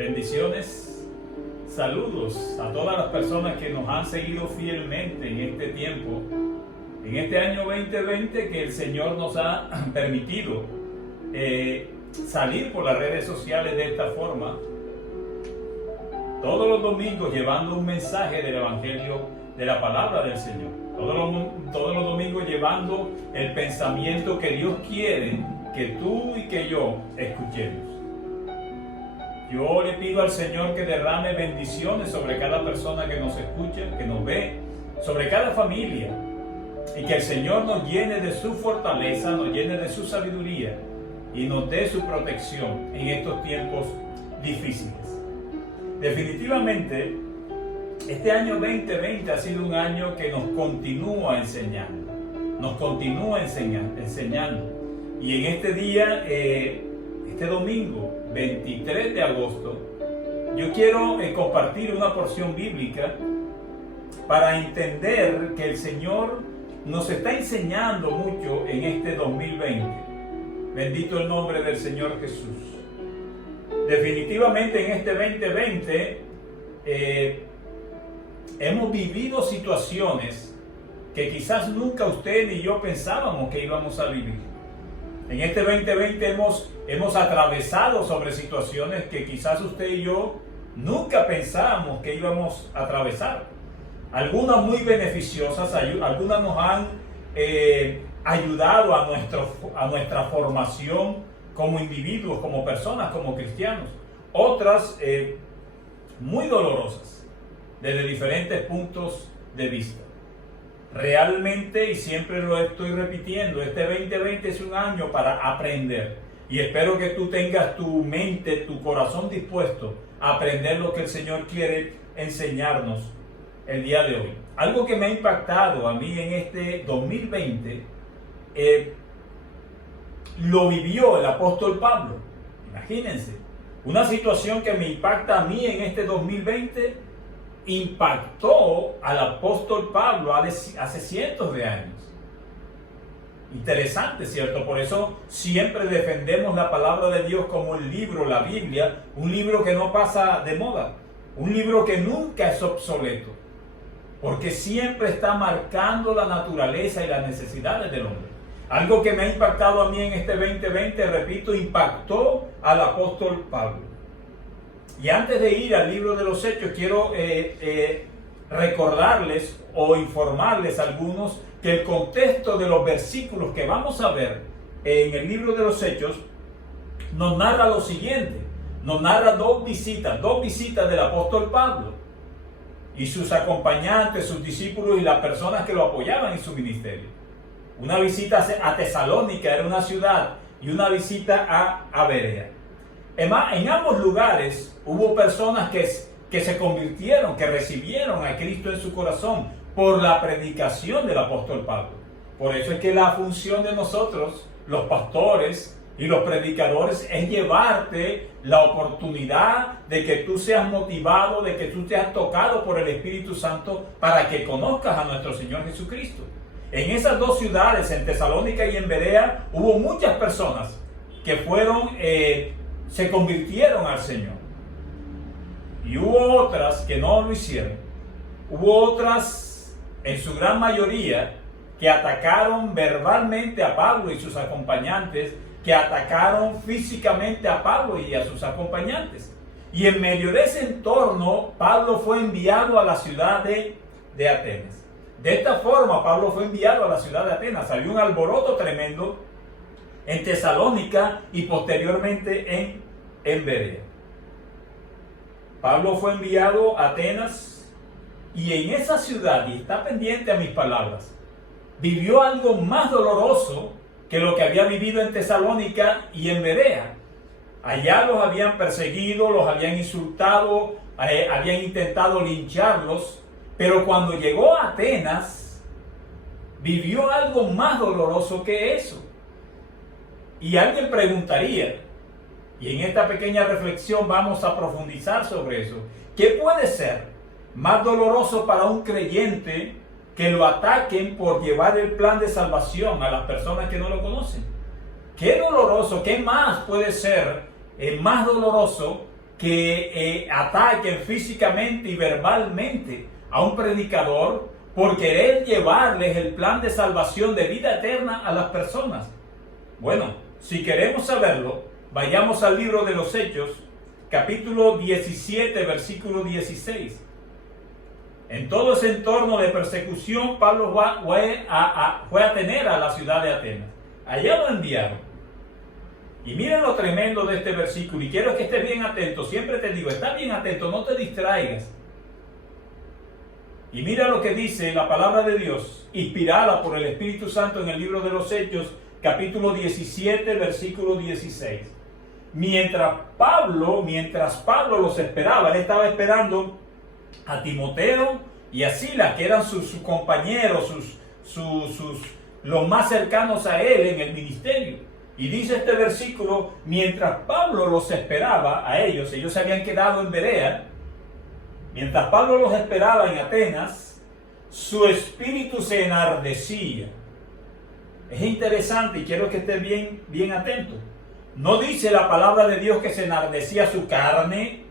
Bendiciones, saludos a todas las personas que nos han seguido fielmente en este tiempo, en este año 2020 que el Señor nos ha permitido salir por las redes sociales de esta forma, todos los domingos llevando un mensaje del Evangelio, de la palabra del Señor, todos los domingos llevando el pensamiento que Dios quiere que tú y que yo escuchemos. Yo le pido al Señor que derrame bendiciones sobre cada persona que nos escucha, que nos ve, sobre cada familia, y que el Señor nos llene de su fortaleza, nos llene de su sabiduría y nos dé su protección en estos tiempos difíciles. Definitivamente, este año 2020 ha sido un año que nos continúa enseñando, enseñando. Y en este día, este domingo 23 de agosto, yo quiero compartir una porción bíblica para entender que el Señor nos está enseñando mucho en este 2020. Bendito el nombre del Señor Jesús. Definitivamente en este 2020 hemos vivido situaciones que quizás nunca usted ni yo pensábamos que íbamos a vivir. En este 2020 hemos atravesado sobre situaciones que quizás usted y yo nunca pensábamos que íbamos a atravesar. Algunas muy beneficiosas, algunas nos han ayudado a nuestra formación como individuos, como personas, como cristianos. Otras muy dolorosas desde diferentes puntos de vista. Realmente, y siempre lo estoy repitiendo, este 2020 es un año para aprender. Y espero que tú tengas tu mente, tu corazón dispuesto a aprender lo que el Señor quiere enseñarnos el día de hoy. Algo que me ha impactado a mí en este 2020, lo vivió el apóstol Pablo. Imagínense, una situación que me impacta a mí en este 2020, impactó al apóstol Pablo hace cientos de años. Interesante, ¿cierto? Por eso siempre defendemos la palabra de Dios como el libro, la Biblia, un libro que no pasa de moda, un libro que nunca es obsoleto, porque siempre está marcando la naturaleza y las necesidades del hombre. Algo que me ha impactado a mí en este 2020, repito, impactó al apóstol Pablo. Y antes de ir al libro de los Hechos, quiero recordarles o informarles a algunos que el contexto de los versículos que vamos a ver en el libro de los Hechos nos narra lo siguiente. Nos narra dos visitas del apóstol Pablo y sus acompañantes, sus discípulos y las personas que lo apoyaban en su ministerio. Una visita a Tesalónica, era una ciudad, y una visita a Berea. En ambos lugares hubo personas que se convirtieron, que recibieron a Cristo en su corazón por la predicación del apóstol Pablo. Por eso es que la función de nosotros, los pastores y los predicadores, es llevarte la oportunidad de que tú seas motivado, de que tú seas tocado por el Espíritu Santo para que conozcas a nuestro Señor Jesucristo. En esas dos ciudades, en Tesalónica y en Berea, hubo muchas personas que se convirtieron al Señor. Y hubo otras que no lo hicieron. Hubo otras, en su gran mayoría, que atacaron verbalmente a Pablo y sus acompañantes, que atacaron físicamente a Pablo y a sus acompañantes. Y en medio de ese entorno, Pablo fue enviado a la ciudad de Atenas. De esta forma, Pablo fue enviado a la ciudad de Atenas. Había un alboroto tremendo en Tesalónica y posteriormente en Berea. Pablo fue enviado a Atenas y en esa ciudad, y está pendiente a mis palabras, vivió algo más doloroso que lo que había vivido en Tesalónica y en Berea. Allá los habían perseguido, los habían insultado, habían intentado lincharlos, pero cuando llegó a Atenas, vivió algo más doloroso que eso. Y alguien preguntaría, y en esta pequeña reflexión vamos a profundizar sobre eso, ¿qué puede ser más doloroso para un creyente que lo ataquen por llevar el plan de salvación a las personas que no lo conocen? ¿Qué doloroso, qué más puede ser más doloroso que ataquen físicamente y verbalmente a un predicador por querer llevarles el plan de salvación de vida eterna a las personas. Bueno, si queremos saberlo, vayamos al libro de los Hechos, capítulo 17, versículo 16. En todo ese entorno de persecución, Pablo fue a tener a la ciudad de Atenas. Allá lo enviaron. Y miren lo tremendo de este versículo, y quiero que estés bien atento. Siempre te digo, está bien atento, no te distraigas. Y mira lo que dice la palabra de Dios, inspirada por el Espíritu Santo en el libro de los Hechos, capítulo 17, versículo 16. Mientras Pablo los esperaba, él estaba esperando a Timoteo y a Silas, que eran sus compañeros, los más cercanos a él en el ministerio. Y dice este versículo, mientras Pablo los esperaba a ellos se habían quedado en Berea, mientras Pablo los esperaba en Atenas, su espíritu se enardecía. Es interesante y quiero que estés bien atento. No dice la palabra de Dios que se enardecía su carne,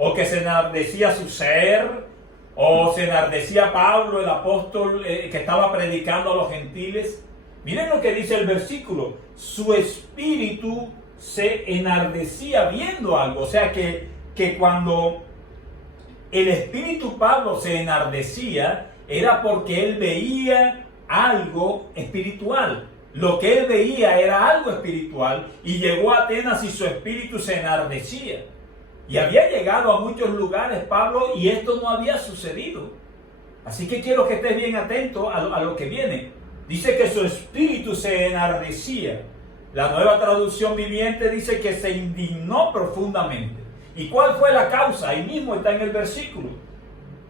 o que se enardecía su ser, o se enardecía Pablo, el apóstol que estaba predicando a los gentiles. Miren lo que dice el versículo, su espíritu se enardecía viendo algo. O sea que cuando el espíritu Pablo se enardecía, era porque él veía algo espiritual. Lo que él veía era algo espiritual, y llegó a Atenas y su espíritu se enardecía. Y había llegado a muchos lugares Pablo y esto no había sucedido. Así que quiero que estés bien atento a lo que viene. Dice que su espíritu se enardecía. La Nueva Traducción Viviente dice que se indignó profundamente. ¿Y cuál fue la causa? Ahí mismo está en el versículo.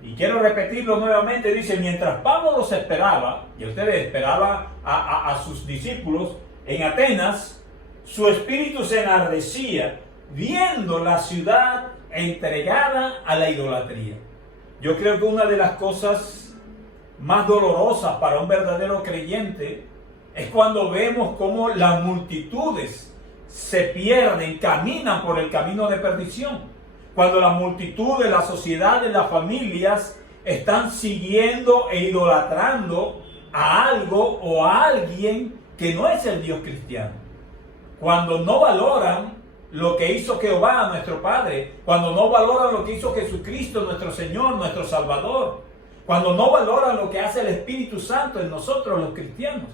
Y quiero repetirlo nuevamente. Dice, mientras Pablo los esperaba, y ustedes esperaban a sus discípulos en Atenas, su espíritu se enardecía viendo la ciudad entregada a la idolatría. Yo creo que una de las cosas más dolorosas para un verdadero creyente es cuando vemos cómo las multitudes se pierden, caminan por el camino de perdición. Cuando las multitudes, las sociedades, las familias están siguiendo e idolatrando a algo o a alguien que no es el Dios cristiano. Cuando no valoran lo que hizo Jehová, nuestro Padre. Cuando no valoran lo que hizo Jesucristo, nuestro Señor, nuestro Salvador. Cuando no valoran lo que hace el Espíritu Santo en nosotros los cristianos.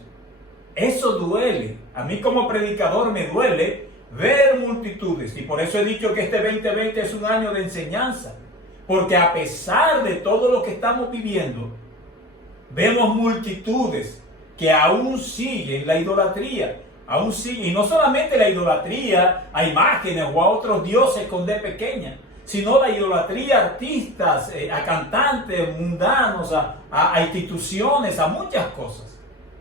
Eso duele. A mí como predicador me duele ver multitudes. Y por eso he dicho que este 2020 es un año de enseñanza. Porque a pesar de todo lo que estamos viviendo, vemos multitudes que aún siguen la idolatría. Aún siguen. Y no solamente la idolatría a imágenes o a otros dioses con D pequeña, sino la idolatría a artistas, a cantantes mundanos, a instituciones, a muchas cosas.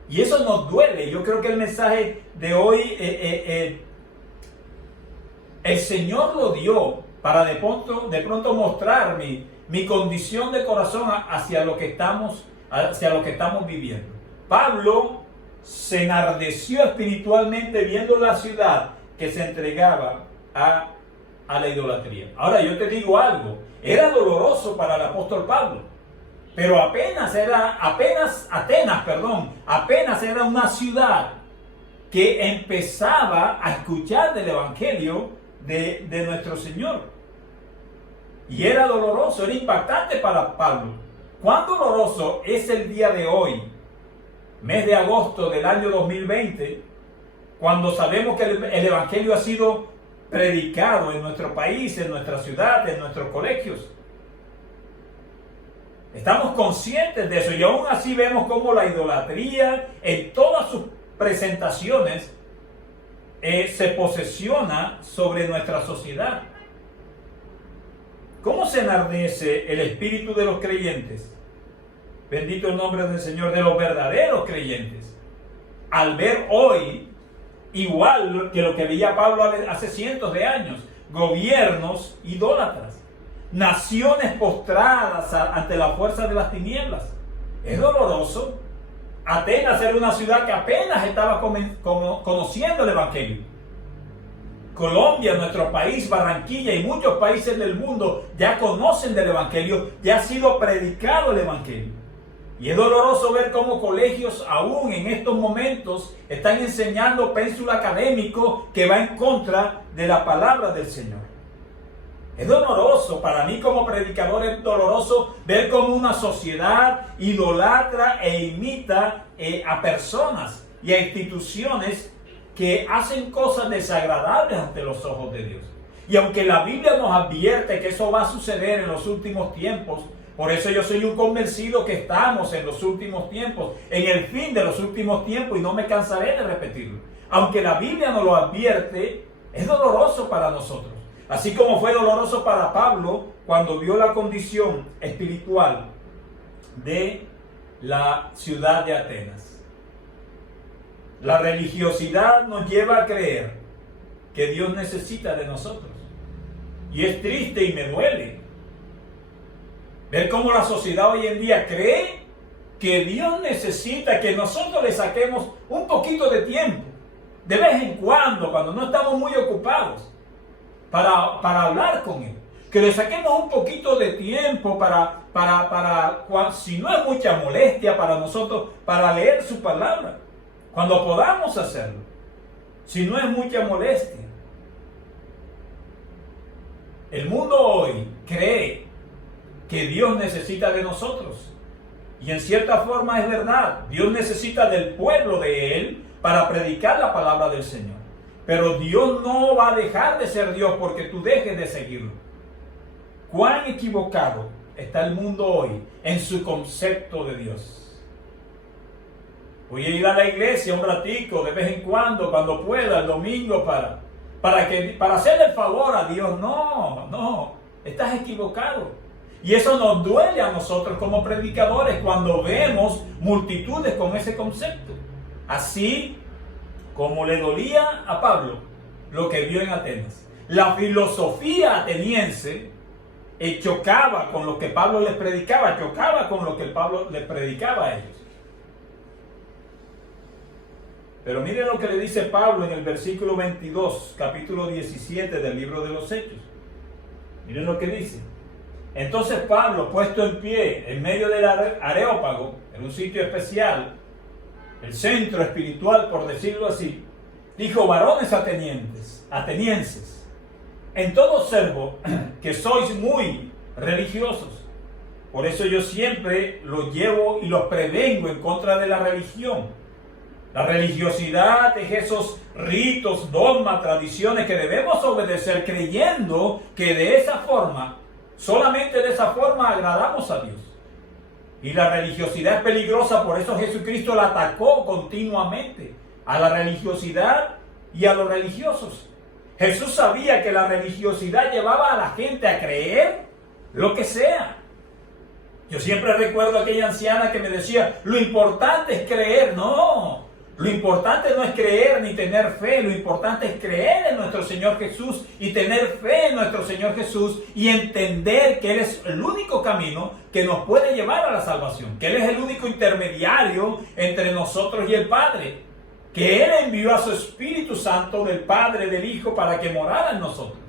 Y eso nos duele. Yo creo que el mensaje de hoy, el Señor lo dio para de pronto mostrar mi condición de corazón hacia lo que estamos viviendo. Pablo se enardeció espiritualmente viendo la ciudad que se entregaba a la idolatría. Ahora yo te digo algo, era doloroso para el apóstol Pablo, pero apenas era una ciudad que empezaba a escuchar del evangelio de nuestro Señor. Y era doloroso, era impactante para Pablo. ¿Cuán doloroso es el día de hoy, mes de agosto del año 2020, cuando sabemos que el evangelio ha sido predicado en nuestro país, en nuestra ciudad, en nuestros colegios? Estamos conscientes de eso y aún así vemos cómo la idolatría en todas sus presentaciones se posesiona sobre nuestra sociedad. ¿Cómo se enardece el espíritu de los creyentes? Bendito el nombre del Señor, de los verdaderos creyentes, al ver hoy, igual que lo que veía Pablo hace cientos de años, gobiernos idólatras, naciones postradas ante la fuerza de las tinieblas. Es doloroso. Atenas era una ciudad que apenas estaba conociendo el evangelio. Colombia, nuestro país, Barranquilla y muchos países del mundo ya conocen del Evangelio, ya ha sido predicado el Evangelio. Y es doloroso ver cómo colegios aún en estos momentos están enseñando pénsul académico que va en contra de la palabra del Señor. Es doloroso, para mí como predicador es doloroso ver cómo una sociedad idolatra e imita a personas y a instituciones que hacen cosas desagradables ante los ojos de Dios. Y aunque la Biblia nos advierte que eso va a suceder en los últimos tiempos, por eso yo soy un convencido que estamos en los últimos tiempos, en el fin de los últimos tiempos, y no me cansaré de repetirlo. Aunque la Biblia nos lo advierte, es doloroso para nosotros. Así como fue doloroso para Pablo cuando vio la condición espiritual de la ciudad de Atenas. La religiosidad nos lleva a creer que Dios necesita de nosotros. Y es triste y me duele ver cómo la sociedad hoy en día cree que Dios necesita que nosotros le saquemos un poquito de tiempo, de vez en cuando no estamos muy ocupados, para hablar con Él. Que le saquemos un poquito de tiempo si no es mucha molestia para nosotros, para leer su palabra. Cuando podamos hacerlo, si no es mucha molestia. El mundo hoy cree que Dios necesita de nosotros. Y en cierta forma es verdad. Dios necesita del pueblo de Él para predicar la palabra del Señor. Pero Dios no va a dejar de ser Dios porque tú dejes de seguirlo. ¿Cuán equivocado está el mundo hoy en su concepto de Dios? Voy a ir a la iglesia un ratico de vez en cuando pueda, el domingo, para hacerle el favor a Dios. No, estás equivocado. Y eso nos duele a nosotros como predicadores cuando vemos multitudes con ese concepto. Así como le dolía a Pablo lo que vio en Atenas. La filosofía ateniense chocaba con lo que Pablo les predicaba, chocaba con lo que Pablo les predicaba a ellos. Pero miren lo que le dice Pablo en el versículo 22, capítulo 17 del libro de los Hechos. Miren lo que dice. Entonces Pablo, puesto en pie en medio del Areópago, en un sitio especial, el centro espiritual, por decirlo así, dijo: varones atenienses, en todo observo que sois muy religiosos. Por eso yo siempre los llevo y los prevengo en contra de la religión. La religiosidad es esos ritos, dogmas, tradiciones que debemos obedecer creyendo que de esa forma, solamente de esa forma agradamos a Dios. Y la religiosidad es peligrosa, por eso Jesucristo la atacó continuamente a la religiosidad y a los religiosos. Jesús sabía que la religiosidad llevaba a la gente a creer lo que sea. Yo siempre recuerdo a aquella anciana que me decía: lo importante es creer. No, lo importante no es creer ni tener fe, lo importante es creer en nuestro Señor Jesús y tener fe en nuestro Señor Jesús y entender que Él es el único camino que nos puede llevar a la salvación, que Él es el único intermediario entre nosotros y el Padre, que Él envió a su Espíritu Santo del Padre, del Hijo, para que morara en nosotros.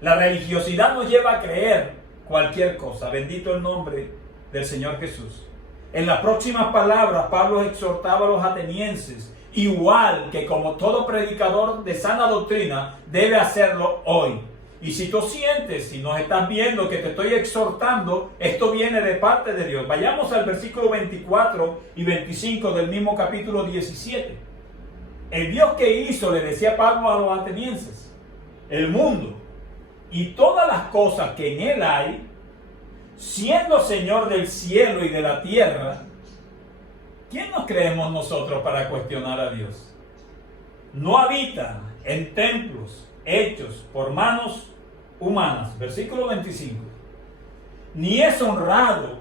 La religiosidad nos lleva a creer cualquier cosa. Bendito el nombre del Señor Jesús. En las próximas palabras, Pablo exhortaba a los atenienses, igual que como todo predicador de sana doctrina debe hacerlo hoy. Y si tú sientes, si nos estás viendo que te estoy exhortando, esto viene de parte de Dios. Vayamos al versículo 24 y 25 del mismo capítulo 17. El Dios que hizo, le decía Pablo a los atenienses, el mundo y todas las cosas que en él hay, siendo Señor del cielo y de la tierra, ¿quién nos creemos nosotros para cuestionar a Dios? No habita en templos hechos por manos humanas, versículo 25, ni es honrado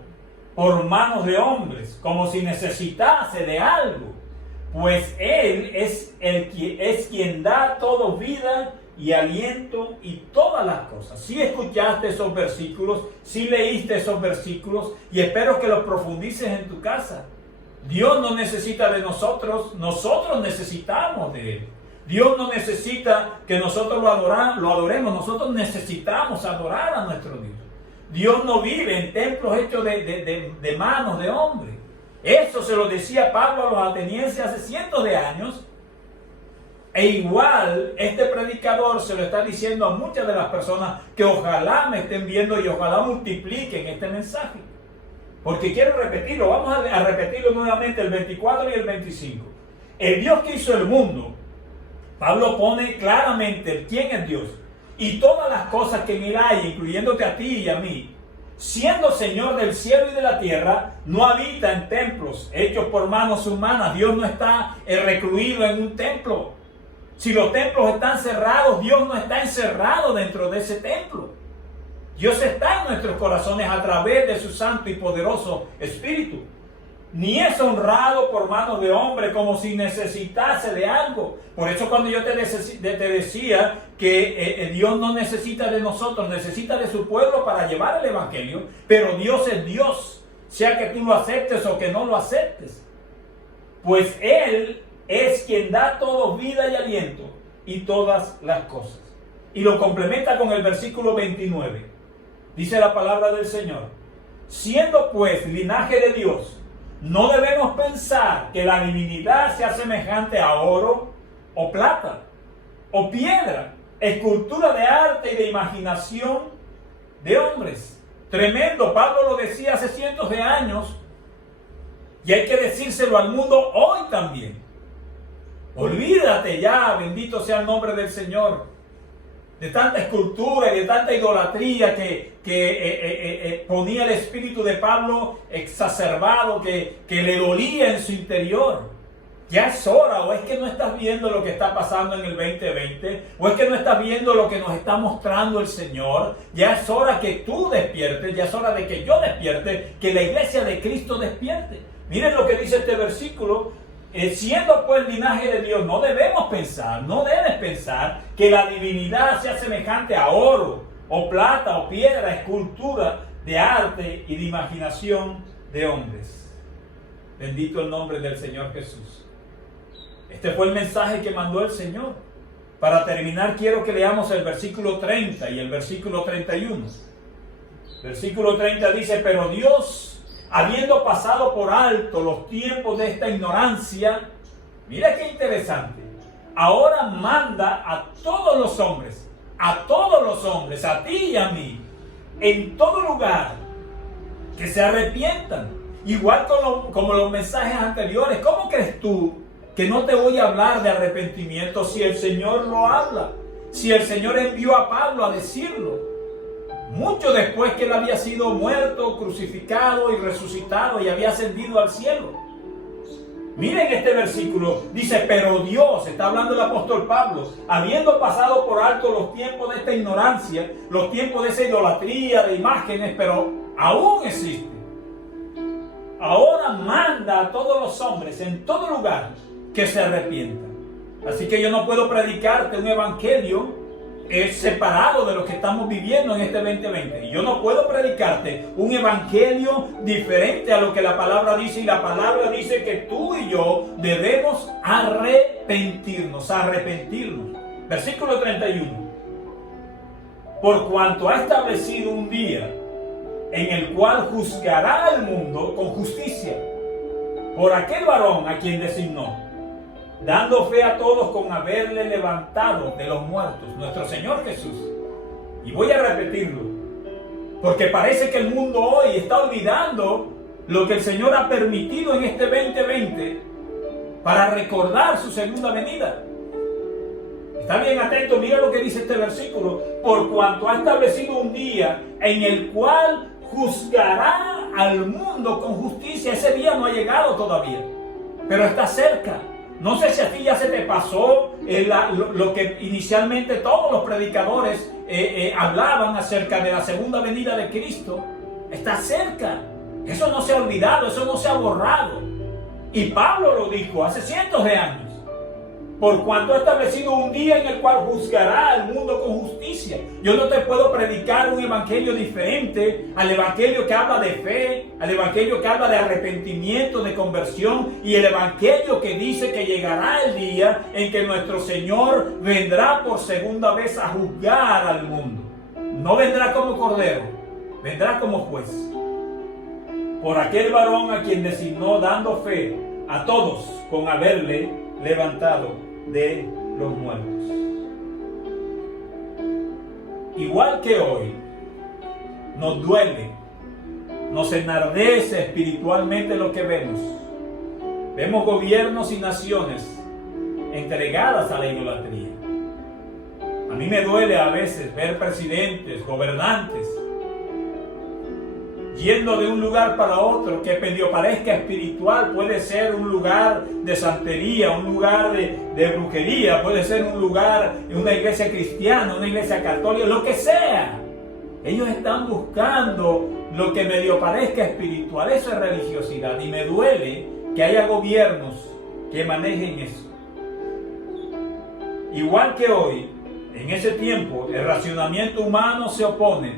por manos de hombres, como si necesitase de algo, pues Él es quien da todo vida y aliento y todas las cosas. Si escuchaste esos versículos, si leíste esos versículos, y espero que los profundices en tu casa. Dios no necesita de nosotros, nosotros necesitamos de Él. Dios no necesita que nosotros lo adoremos, nosotros necesitamos adorar a nuestro Dios. Dios no vive en templos hechos de manos de hombres. Eso se lo decía Pablo a los atenienses hace cientos de años. E igual este predicador se lo está diciendo a muchas de las personas que ojalá me estén viendo y ojalá multipliquen este mensaje. Porque quiero repetirlo, vamos a repetirlo nuevamente el 24 y el 25. El Dios que hizo el mundo, Pablo pone claramente quién es Dios. Y todas las cosas que en él hay, incluyéndote a ti y a mí, siendo Señor del cielo y de la tierra, no habita en templos hechos por manos humanas. Dios no está recluido en un templo. Si los templos están cerrados, Dios no está encerrado dentro de ese templo. Dios está en nuestros corazones a través de su santo y poderoso Espíritu. Ni es honrado por manos de hombre como si necesitase de algo. Por eso cuando yo te decía que Dios no necesita de nosotros, necesita de su pueblo para llevar el evangelio, pero Dios es Dios, sea que tú lo aceptes o que no lo aceptes. Pues Él es quien da todo vida y aliento y todas las cosas. Y lo complementa con el versículo 29. Dice la palabra del Señor: siendo pues linaje de Dios, no debemos pensar que la divinidad sea semejante a oro o plata o piedra, escultura de arte y de imaginación de hombres. Tremendo, Pablo lo decía hace cientos de años y hay que decírselo al mundo hoy también. Olvídate ya, bendito sea el nombre del Señor, de tanta escultura y de tanta idolatría que ponía el espíritu de Pablo exacerbado, que le dolía en su interior. Ya es hora, o es que no estás viendo lo que está pasando en el 2020, o es que no estás viendo lo que nos está mostrando el Señor. Ya es hora que tú despiertes, ya es hora de que yo despierte, que la iglesia de Cristo despierte. Miren lo que dice este versículo. Siendo pues linaje de Dios, no debes pensar que la divinidad sea semejante a oro, o plata, o piedra, escultura de arte y de imaginación de hombres. Bendito el nombre del Señor Jesús. Este fue el mensaje que mandó el Señor. Para terminar, quiero que leamos el versículo 30 y el versículo 31. Versículo 30 dice: pero Dios, habiendo pasado por alto los tiempos de esta ignorancia, mira qué interesante, ahora manda a todos los hombres, a ti y a mí, en todo lugar, que se arrepientan. Igual como los mensajes anteriores. ¿Cómo crees tú que no te voy a hablar de arrepentimiento si el Señor lo habla? Si el Señor envió a Pablo a decirlo. Mucho después que él había sido muerto, crucificado y resucitado y había ascendido al cielo. Miren este versículo, dice: pero Dios, está hablando el apóstol Pablo, habiendo pasado por alto los tiempos de esta ignorancia, los tiempos de esa idolatría de imágenes, pero aún existe. Ahora manda a todos los hombres en todo lugar que se arrepientan. Así que yo no puedo predicarte un evangelio es separado de lo que estamos viviendo en este 2020. Y yo no puedo predicarte un evangelio diferente a lo que la palabra dice. Y la palabra dice que tú y yo debemos arrepentirnos. Versículo 31. Por cuanto ha establecido un día en el cual juzgará al mundo con justicia, por aquel varón a quien designó, dando fe a todos con haberle levantado de los muertos, nuestro Señor Jesús. Y voy a repetirlo, porque parece que el mundo hoy está olvidando lo que el Señor ha permitido en este 2020 para recordar su segunda venida. Está bien atento, mira lo que dice este versículo: por cuanto ha establecido un día en el cual juzgará al mundo con justicia. Ese día no ha llegado todavía, pero está cerca. No sé si a ti ya se te pasó lo que inicialmente todos los predicadores hablaban acerca de la segunda venida de Cristo. Está cerca. Eso no se ha olvidado, eso no se ha borrado. Y Pablo lo dijo hace cientos de años. por cuanto ha establecido un día en el cual juzgará al mundo con justicia. Yo no te puedo predicar un evangelio diferente al evangelio que habla de fe, al evangelio que habla de arrepentimiento, de conversión, y el evangelio que dice que llegará el día en que nuestro Señor vendrá por segunda vez a juzgar al mundo. No vendrá como cordero, vendrá como juez. Por aquel varón a quien designó, dando fe a todos con haberle levantado de los muertos. Igual que hoy, nos duele, nos enardece espiritualmente lo que vemos. Vemos gobiernos y naciones entregadas a la idolatría. A mí me duele a veces ver presidentes, gobernantes, yendo de un lugar para otro, que medio parezca espiritual, puede ser un lugar de santería, un lugar de brujería, puede ser un lugar en una iglesia cristiana, una iglesia católica, lo que sea. Ellos están buscando lo que medio parezca espiritual. Eso es religiosidad, y me duele que haya gobiernos que manejen eso. Igual que hoy, en ese tiempo, el racionamiento humano se opone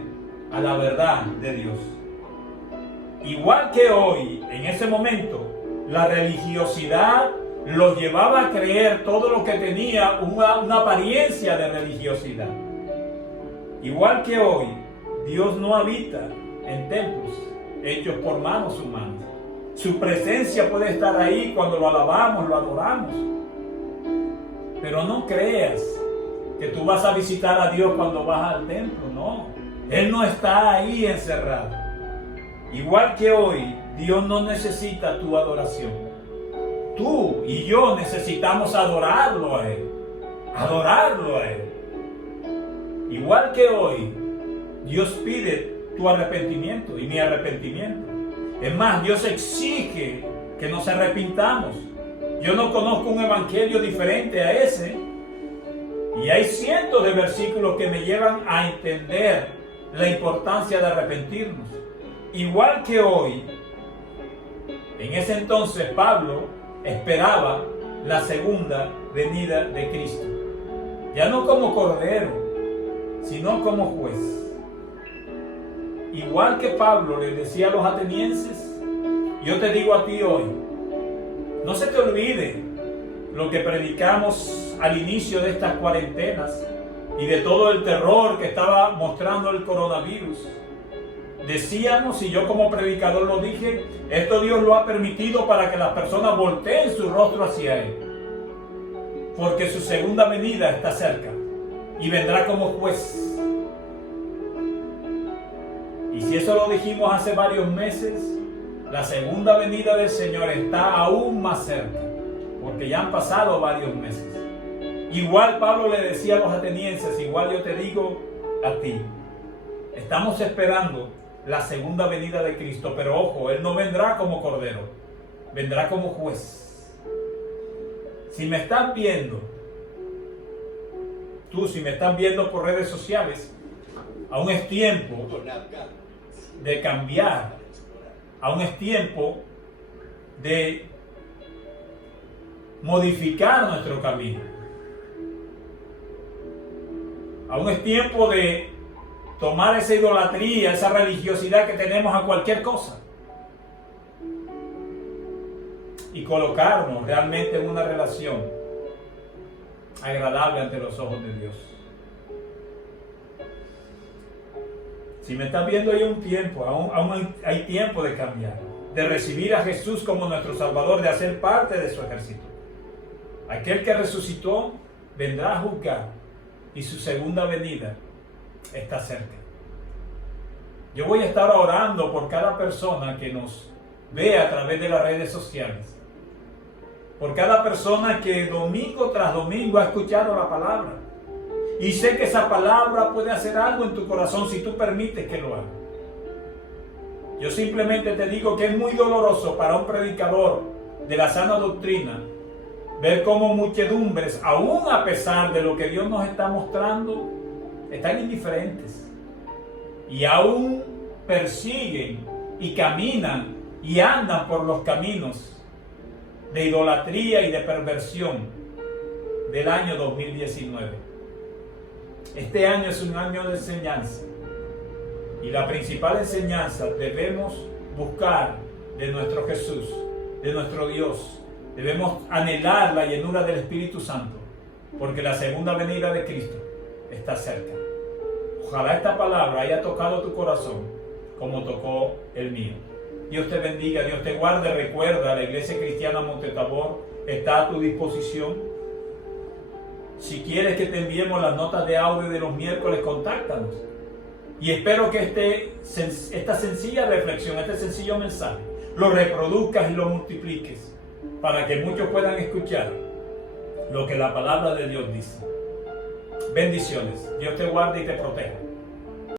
a la verdad de Dios. Igual que hoy, en ese momento, la religiosidad los llevaba a creer todo lo que tenía una apariencia de religiosidad. Igual que hoy, Dios no habita en templos hechos por manos humanas. Su presencia puede estar ahí cuando lo alabamos, lo adoramos. Pero no creas que tú vas a visitar a Dios cuando vas al templo, no. Él no está ahí encerrado. Igual que hoy, Dios no necesita tu adoración. Tú y yo necesitamos adorarlo a Él. Adorarlo a Él. Igual que hoy, Dios pide tu arrepentimiento y mi arrepentimiento. Es más, Dios exige que nos arrepintamos. Yo no conozco un evangelio diferente a ese. Y hay cientos de versículos que me llevan a entender la importancia de arrepentirnos. Igual que hoy, en ese entonces Pablo esperaba la segunda venida de Cristo. Ya no como cordero, sino como juez. Igual que Pablo le decía a los atenienses, yo te digo a ti hoy, no se te olvide lo que predicamos al inicio de estas cuarentenas y de todo el terror que estaba mostrando el coronavirus. Decíamos, y yo como predicador lo dije, esto Dios lo ha permitido para que las personas volteen su rostro hacia Él, porque su segunda venida está cerca y vendrá como juez. Y si eso lo dijimos hace varios meses, la segunda venida del Señor está aún más cerca, porque ya han pasado varios meses. Igual Pablo le decía a los atenienses, igual yo te digo a ti, estamos esperando la segunda venida de Cristo, pero ojo, Él no vendrá como cordero, vendrá como juez. Si me estás viendo, si me estás viendo por redes sociales, aún es tiempo de cambiar, aún es tiempo de modificar nuestro camino, aún es tiempo de tomar esa idolatría, esa religiosidad que tenemos a cualquier cosa y colocarnos realmente en una relación agradable ante los ojos de Dios. Si me estás viendo, hay un tiempo, aún hay tiempo de cambiar, de recibir a Jesús como nuestro Salvador, de hacer parte de su ejército. Aquel que resucitó vendrá a juzgar y su segunda venida está cerca. Yo voy a estar orando por cada persona que nos ve a través de las redes sociales, por cada persona que domingo tras domingo ha escuchado la palabra, y sé que esa palabra puede hacer algo en tu corazón si tú permites que lo haga. Yo simplemente te digo que es muy doloroso para un predicador de la sana doctrina ver cómo muchedumbres, aún a pesar de lo que Dios nos está mostrando, están indiferentes y aún persiguen y caminan y andan por los caminos de idolatría y de perversión, del año 2019. Este año es un año de enseñanza. Y la principal enseñanza debemos buscar de nuestro Jesús, de nuestro Dios. Debemos anhelar la llenura del Espíritu Santo, porque la segunda venida de Cristo está cerca. Ojalá esta palabra haya tocado tu corazón como tocó el mío. Dios te bendiga, Dios te guarde. Recuerda, la Iglesia Cristiana Monte Tabor está a tu disposición. Si quieres que te enviemos las notas de audio de los miércoles, contáctanos. Y espero que esta sencilla reflexión, este sencillo mensaje, lo reproduzcas y lo multipliques para que muchos puedan escuchar lo que la palabra de Dios dice. Bendiciones. Dios te guarde y te proteja.